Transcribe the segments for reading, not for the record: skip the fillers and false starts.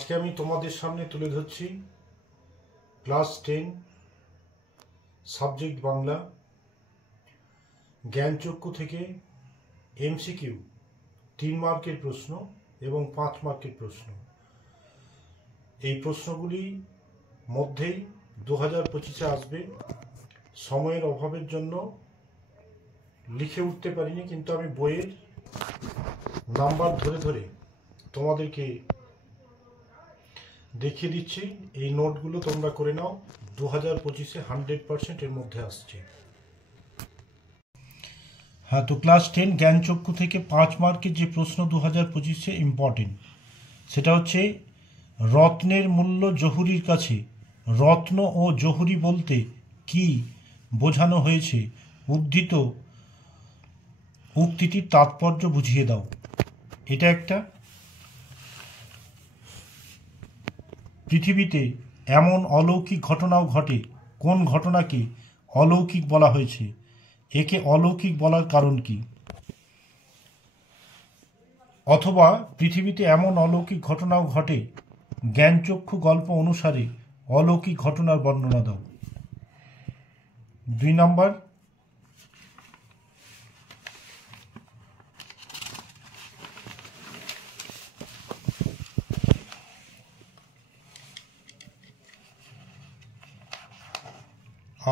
আজকে আমি তোমাদের সামনে তুলে ধরছি ক্লাস 10 সাবজেক্ট বাংলা জ্ঞানচক্ষু থেকে এমসিকিউ 3 মার্কের প্রশ্ন এবং 5 মার্কের প্রশ্ন। এই প্রশ্নগুলি মধ্যেই 2025-এ আসবে। সময়ের অভাবের জন্য লিখে উঠতে পারিনি, কিন্তু আমি বইয়ের নাম্বার ধরে ধরে তোমাদেরকে দেখিয়ে দিচ্ছি। এই নোটগুলো তোমরা করে নাও, 2025-এ 100% এর মধ্যে আসছে। হ্যাঁ, তো ক্লাস 10 জ্ঞানচক্ষু থেকে 5 মার্কের যে প্রশ্ন 2025-এ ইম্পর্টেন্ট, সেটা হচ্ছে রত্নের মূল্য জহুরির কাছে। রত্ন ও জহুরি বলতে কি বোঝানো হয়েছে? উদ্ধৃত উক্তিটির তাৎপর্য বুঝিয়ে দাও। এটা একটা। পৃথিবীতে এমন অলৌকিক ঘটনাও ঘটে, কোন ঘটনাকে অলৌকিক বলা হয়েছে? একে অলৌকিক বলার কারণ কি? অথবা পৃথিবীতে এমন অলৌকিক ঘটনাও ঘটে, জ্ঞানচক্ষু গল্প অনুসারে অলৌকিক ঘটনার বর্ণনা দাও। 2 নম্বর,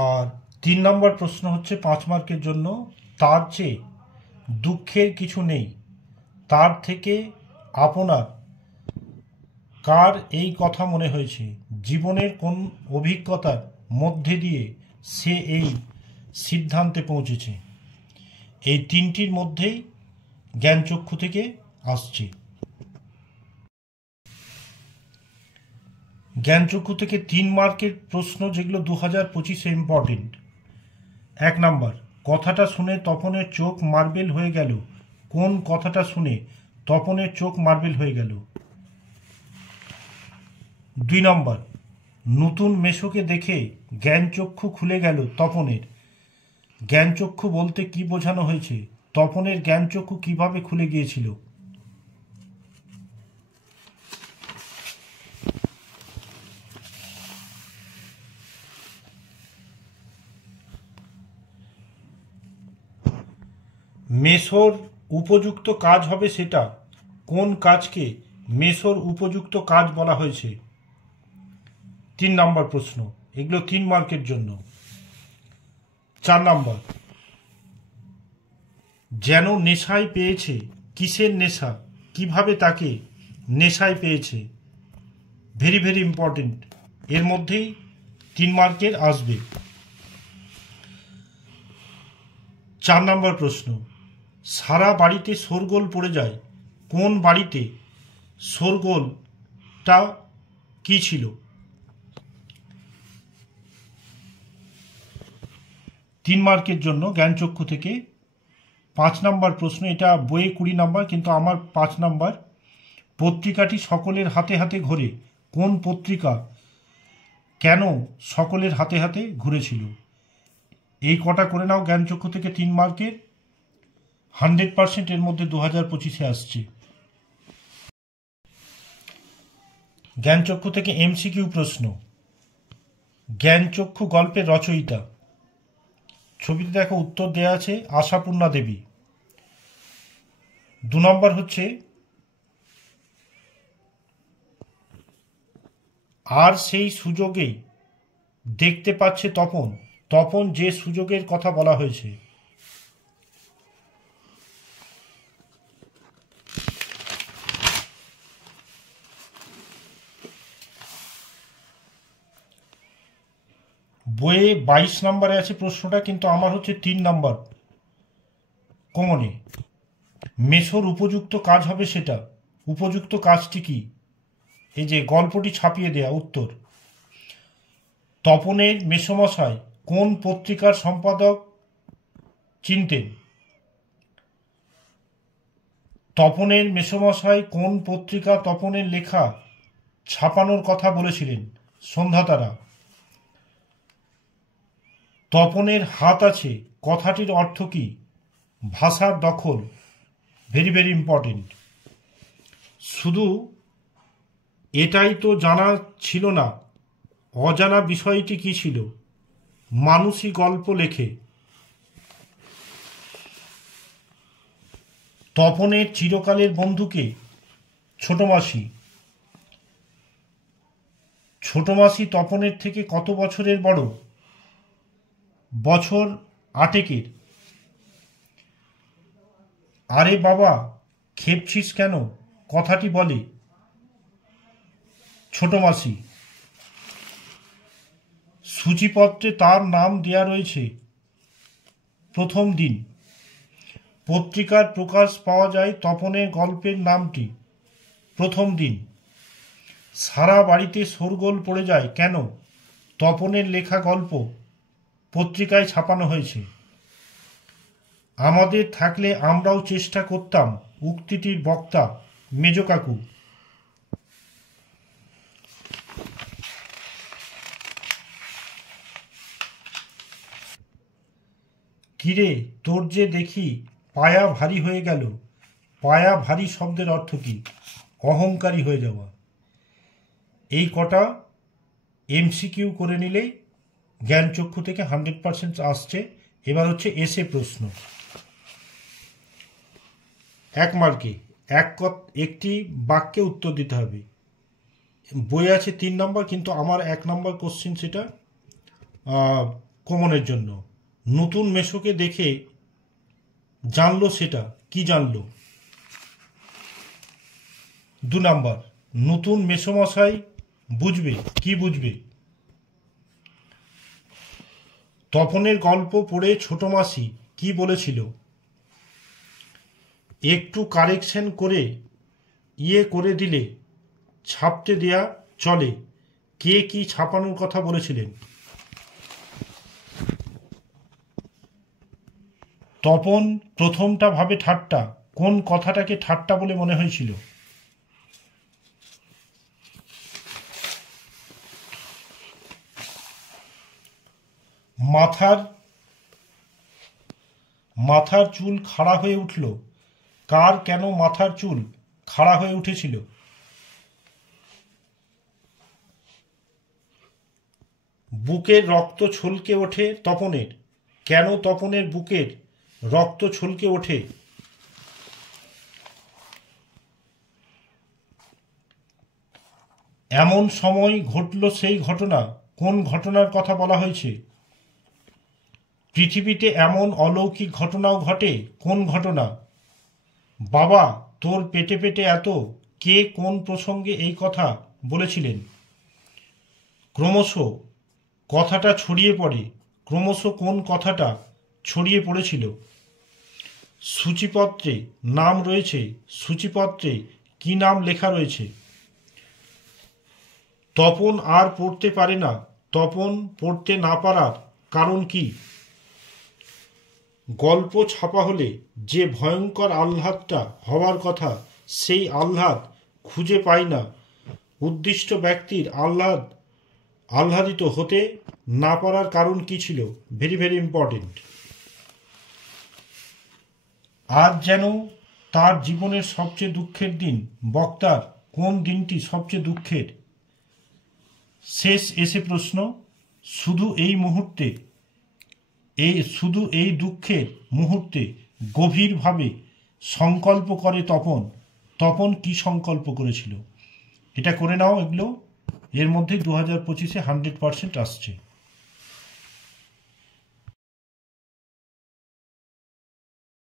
আর 3 নম্বর প্রশ্ন হচ্ছে 5 মার্কের জন্য, তার চেয়ে দুঃখের কিছু নেই, তার থেকে আপনার কার এই কথা মনে হয়েছে? জীবনের কোন অভিজ্ঞতার মধ্যে দিয়ে সে এই সিদ্ধান্তে পৌঁছেছে? এই 3টির মধ্যেই জ্ঞানচক্ষু থেকে আসছে। জ্ঞানচক্ষু থেকে 3 মার্কের প্রশ্ন যেগুলো 2025-এ ইম্পর্টেন্ট। 1 নম্বর, কথাটা শুনে তপনের চোখ মার্বেল হয়ে গেল। কোন কথাটা শুনে তপনের চোখ মার্বেল হয়ে গেল? 2 নম্বর, নতুন মেশোকে দেখে জ্ঞানচক্ষু খুলে গেল তপনের। জ্ঞানচক্ষু বলতে কি বোঝানো হয়েছে? তপনের জ্ঞানচক্ষু কিভাবে খুলে গিয়েছিল? মেশোর উপযুক্ত কাজ হবে সেটা। কোন কাজকে মেশোর উপযুক্ত কাজ বলা হয়েছে? 3 নম্বর প্রশ্ন, এগুলো 3 মার্কের জন্য। 4 নম্বর, যেন নেশায় পেয়েছে। কিসের নেশা? কিভাবে তাকে নেশায় পেয়েছে? ভেরি ভেরি ইম্পর্টেন্ট, এর মধ্যেই 3 মার্কের আসবে। 4 নম্বর প্রশ্ন, সারা বাড়িতে শোরগোল পড়ে যায়। কোন বাড়িতে শোরগোলটা কি ছিল? 3 মার্কের জন্য জ্ঞানচক্ষু থেকে 5 নম্বর প্রশ্ন, এটা বইয়ে 20 নম্বর, কিন্তু আমার 5 নম্বর। পত্রিকাটি সকলের হাতে হাতে ঘোরে। কোন পত্রিকা কেন সকলের হাতে হাতে ঘুরেছিল? এই কটা করে নাও জ্ঞানচক্ষু থেকে 3 মার্কের, 100% এর মধ্যে 2025-এ আসছে। জ্ঞানচক্ষু থেকে এমসিকিউ প্রশ্ন, জ্ঞানচক্ষু গল্পের রচয়িতা। ছবিতে দেখো উত্তর দেওয়া আছে আশাপূর্ণা দেবী। 2 নম্বর হচ্ছে, আর সেই সুযোগেই দেখতে পাচ্ছে তপন। তপন যে সুযোগের কথা বলা হয়েছে? বইয়ে 22 নম্বরে আছে প্রশ্নটা, কিন্তু আমার হচ্ছে 3 নম্বর কমনে। মেশোর উপযুক্ত কাজ হবে সেটা। উপযুক্ত কাজটি কি? এই যে গল্পটি ছাপিয়ে দেয়া উত্তর। তপনের মেসোমশাই কোন পত্রিকার সম্পাদক চিনতেন? তপনের মেসোমশাই কোন পত্রিকা তপনের লেখা ছাপানোর কথা বলেছিলেন? সন্ধ্যাতারা। তপনের হাত আছে কথাটির অর্থ কি? ভাষার দখল। Very very important. শুধু এটাই তো জানা ছিল না, অজানা বিষয়টি কি ছিল? মানুষই গল্প লেখে। তপনের চিরকালের বন্ধুকে? ছোট মাসি। ছোট মাসি তপনের থেকে কত বছরের বড়? বছর 8 আরে বাবা, খেপছিস কেন? কথাটি বলে। ছোট মাসি। সূচিপত্রে তার নাম দেয়া রয়েছে। প্রথম দিন। পত্রিকার প্রকাশ পাওয়া যায় তপনের গল্পের নামটি। প্রথম দিন। সারা বাড়িতে শোরগোল পড়ে যায় কেন? তপনের লেখা গল্প পত্রিকায় ছাপানো হয়েছে। আমাদের থাকলে আমরাও চেষ্টা করতাম। উক্তিটির বক্তা মেজ কাকু। কিরে, তোর যে দেখি পায়া ভারী হয়ে গেল। পায়া ভারী শব্দের অর্থ কি? অহংকারী হয়ে যাওয়া। এই কটা এমসিকিউ করে নিলেই জ্ঞানচক্ষু থেকে 100% আসছে। এবার হচ্ছে এসে প্রশ্ন। 1 মার্কে একটি বাক্যে উত্তর দিতে হবে। বই আছে 3 নম্বর, কিন্তু আমার 1 নম্বর কোশ্চিন সেটা কমনের জন্য। নতুন মেশোকে দেখে জানলো সেটা কি জানলো? 2 নম্বর, নতুন মেসোমশাই বুঝবে কি বুঝবে? তপনের গল্প পড়ে ছোট মাসি কি বলেছিল? একটু কারেকশন করে করে দিলে ছাপতে দেয়া চলে। কে কি ছাপানোর কথা বলেছিলেন? তপন প্রথমটা ভাবে ঠাট্টা। কোন কথাটাকে ঠাট্টা বলে মনে হয়েছিল? মাথার চুল খাড়া হয়ে উঠল। কার কেন মাথার চুল খাড়া হয়ে উঠেছিল? বুকের রক্ত ছলকে ওঠে তপনের। কেন তপনের বুকের রক্ত ছলকে ওঠে? এমন সময় ঘটল সেই ঘটনা। কোন ঘটনার কথা বলা হয়েছে? পৃথিবীতে এমন অলৌকিক ঘটনাও ঘটে। কোন ঘটনা? বাবা, তোর পেটে পেটে এত। কে কোন প্রসঙ্গে এই কথা বলেছিলেন? ক্রমশ কথাটা ছড়িয়ে পড়ে। ক্রমশ কোন কথাটা ছড়িয়ে পড়েছিল? সূচিপত্রে নাম রয়েছে। সূচিপত্রে কি নাম লেখা রয়েছে? তপন আর পড়তে পারে না। তপন পড়তে না পারার কারণ কি? গল্প ছাপা হলে যে ভয়ঙ্কর আহ্লাদটা হওয়ার কথা, সেই আহ্লাদ খুঁজে পাই না। উদ্দিষ্ট ব্যক্তির আহ্লাদিত হতে না পারার কারণ কি ছিল? Very very important. আজ যেন তার জীবনের সবচেয়ে দুঃখের দিন। বক্তার কোন দিনটি সবচেয়ে দুঃখের? শেষ এসে প্রশ্ন। শুধু এই দুঃখের মুহূর্তে গভীরভাবে সংকল্প করে তপন। তপন কি সংকল্প করেছিল? এটা করে নাও। এগুলো এর মধ্যে 2025-এ 100% আসছে।